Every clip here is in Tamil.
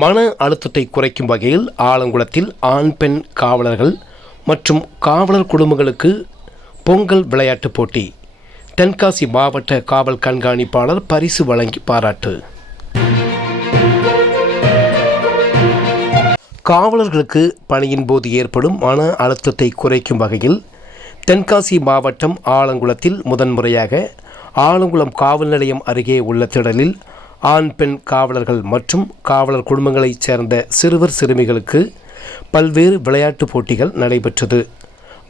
மன அழுத்தத்தை குறைக்கும் வகையில் ஆலங்குளத்தில் ஆண் பெண் காவலர்கள் மற்றும் காவலர் குடும்பங்களுக்கு பொங்கல் விளையாட்டுப் போட்டி. தென்காசி மாவட்ட காவல் கண்காணிப்பாளர் பரிசு வழங்கி பாராட்டு. காவலர்களுக்கு பணியின் போது ஏற்படும் மன அழுத்தத்தை குறைக்கும் வகையில் தென்காசி மாவட்டம் ஆலங்குளத்தில் முதன்முறையாக ஆலங்குளம் காவல் நிலையம் அருகே உள்ள திடலில் ஆண் பெண் காவலர்கள் மற்றும் காவலர் குடும்பங்களைச் சேர்ந்த சிறுவர் சிறுமிகளுக்கு பல்வேறு விளையாட்டுப் போட்டிகள் நடைபெற்றது.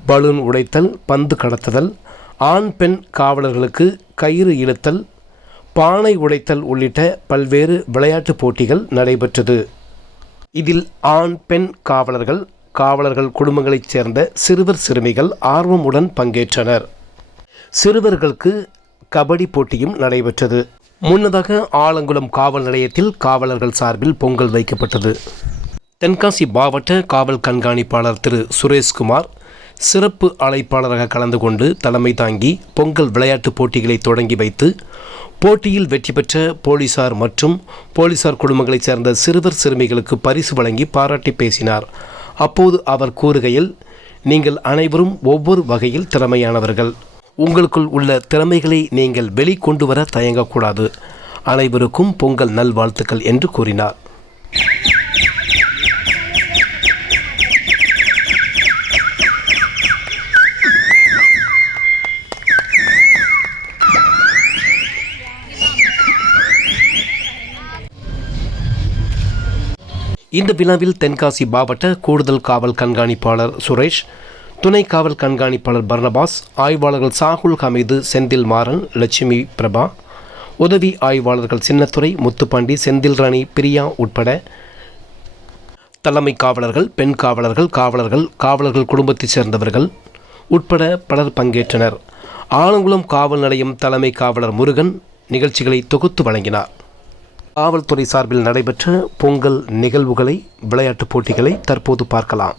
பலூன் உடைத்தல் பந்து கடத்துதல் ஆண் பெண் காவலர்களுக்கு கயிறு இழுத்தல் பானை உடைத்தல் உள்ளிட்ட பல்வேறு விளையாட்டுப் போட்டிகள் நடைபெற்றது. இதில் ஆண் பெண் காவலர்கள் காவலர்கள் குடும்பங்களைச் சேர்ந்த சிறுவர் சிறுமிகள் ஆர்வமுடன் பங்கேற்றனர். சிறுவர்களுக்கு கபடி போட்டியும் நடைபெற்றது. முன்னதாக ஆலங்குளம் காவல் நிலையத்தில் காவலர்கள் சார்பில் பொங்கல் வைக்கப்பட்டது. தென்காசி மாவட்ட காவல் கண்காணிப்பாளர் திரு. சுரேஷ்குமார் சிறப்பு அழைப்பாளராக கலந்து கொண்டு தலைமை தாங்கி பொங்கல் விளையாட்டுப் போட்டிகளை தொடங்கி வைத்து போட்டியில் வெற்றி பெற்ற போலீசார் மற்றும் போலீசார் குடும்பங்களைச் சேர்ந்த சிறுவர் சிறுமிகளுக்கு பரிசு வழங்கி பாராட்டி பேசினார். அப்போது அவர் கூறுகையில் நீங்கள் அனைவரும் ஒவ்வொரு வகையில் திறமையானவர்கள். உங்களுக்குள் உள்ள திறமைகளை நீங்கள் வெளிக்கொண்டு வர தயங்கக்கூடாது. அனைவருக்கும் பொங்கல் நல்வாழ்த்துக்கள் என்று கூறினார். இந்த விழாவில் தென்காசி மாவட்ட கூடுதல் காவல் கண்காணிப்பாளர் சுரேஷ் துணை காவல் கண்காணிப்பாளர் பர்னபாஸ் ஆய்வாளர்கள் சாகுல் ஹமீது செந்தில் மாறன் லட்சுமி பிரபா உதவி ஆய்வாளர்கள் சின்னத்துறை முத்துப்பாண்டி செந்தில் ராணி பிரியா உட்பட தலைமை காவலர்கள் பெண் காவலர்கள் காவலர்கள் காவலர்கள் குடும்பத்தைச் சேர்ந்தவர்கள் உட்பட பலர் பங்கேற்றனர். ஆலங்குளம் காவல் நிலையம் தலைமை காவலர் முருகன் நிகழ்ச்சிகளை தொகுத்து வழங்கினார். காவல்துறை சார்பில் நடைபெற்ற பொங்கல் நிகழ்வுகளை விளையாட்டுப் போட்டிகளை தற்போது பார்க்கலாம்.